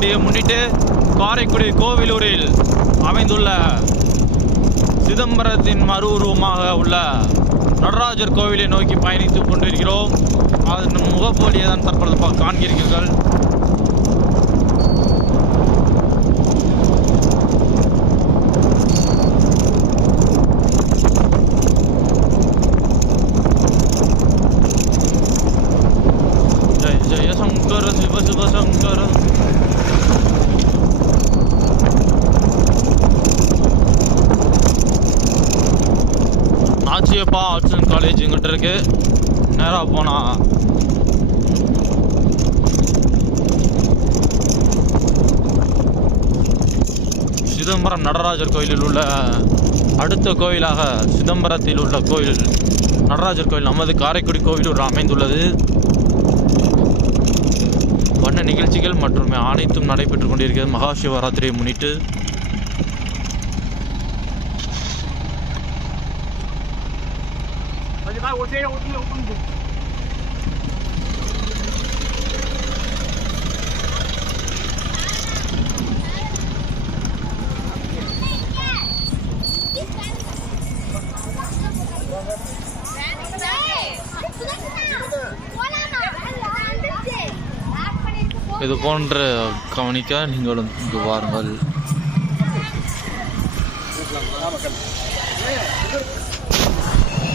சிவராத்திரியை முன்னிட்டு காரைக்குடி கோவிலூரில் அமைந்துள்ள சிதம்பரத்தின் மறு உருவமாக உள்ள நடராஜர் கோவிலை நோக்கி பயணித்துக் கொண்டிருக்கிறோம். அதன் முகப்போலியை தான் தற்பொழுது காண்கிறீர்கள். ஜெய ஜெய Shankara Shiva Shiva Shankara. Nachiappa arts and college இங்கிட்ட இருக்கு. நேராக போனா சிதம்பரம் நடராஜர் கோயிலில் உள்ள அடுத்த கோயிலாக சிதம்பரத்தில் உள்ள கோயில் நடராஜர் கோயில் நமது காரைக்குடி கோவிலூர் அமைந்துள்ளது. வண்ண நிகழ்ச்சிகள் மற்றும் அனைத்தும் நடைபெற்றுக் கொண்டிருக்கிறது மகா சிவராத்திரியை முன்னிட்டு. இது போன்ற கவனிக்க நீங்களும் இங்கு வாருங்கள்.